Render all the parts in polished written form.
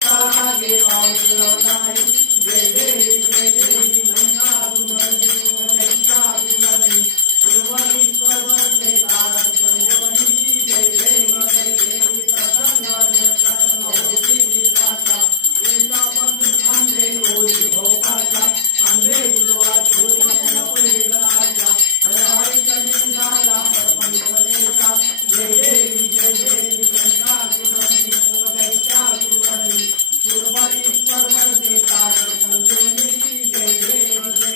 आगे पाऊस नाही जय देवी नंदा तुमरे नंदा तुमरे पूर्वईश्वर वंदे कारक संजोनी जय देवी प्रसन्न प्रसन्न होती विलासा वेदा बंद अंधे होई भोपासा अंधे गुरुवा छोरी मन परिविलासा हरि चंद्र झाला परपंच देता जय देवी नंदा तुमरे नंदा तुमरे पूर्वईश्वर वंदे कारक संजोनी जय देवी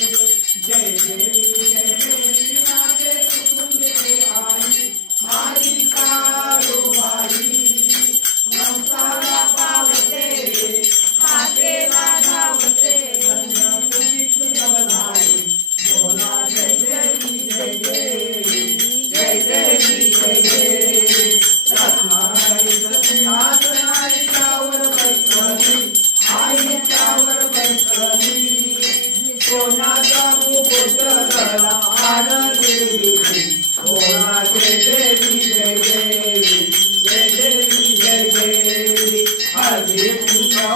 जय देवी नागे कुंडे आई माई काळोबाई नवसाला पावते हाते धावते पुनीत नवनाई बोला जय देवी जय देवी जय देवी जय देवी रत्नाई हात नाही त्यावर बैठली आई त्यावर बैठली कोणाचा मुकुटला आनंदी कोणा जय देवी जय देवी जय देवी जय देवी हरी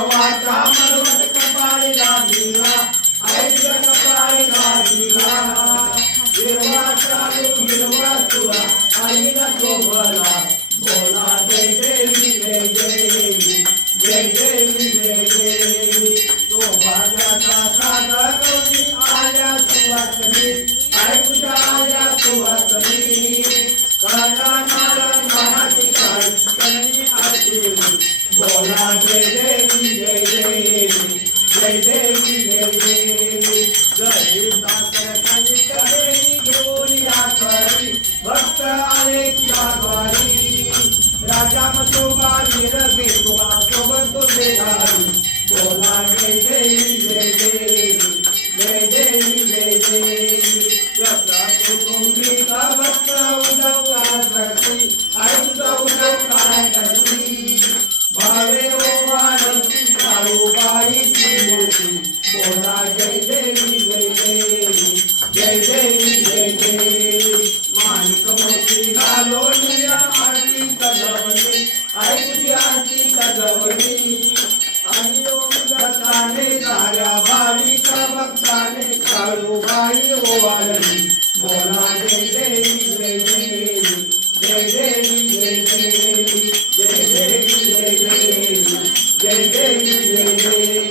वाचा मरवत कपाळी लागला ऐकलं कपाळी लागला हिरवा चालू हिरवा तुला आईला शोभला बोला जय देवी जय देवी जय देवी जय देवी तो भाग्याचा सागर आल्या सुवासनी ऐकूया आल्या सुवासनी काला नारायण मनाची काळी त्यांनी आरती बोला जय देवी जय देवी जय देवी जय देवी जय साखर खाली करेली घेऊन या करी भक्त आले त्या द्वारी राजा मतोबा निरगे तुला सोबत तो देहारी बोला जय देवी जय देवी जय देवी जय देवी याचा तो तुमची का भक्त उदवकार करती ऐकता उदवकार करती भावे ओ वाढती काळोबाईची मूर्ती बोला जय देवी जय देवी जय देवी जय देवी माणिक मोती घालून या आरती सजवली ऐकली आरती सजवली आणि दत्ताने साऱ्या भाविक भक्ताने काळोबाई ओवाळली बोला जय देवी जय देवी जय देवी जय देवी जय देवी जय देवी जय देवी जय देवी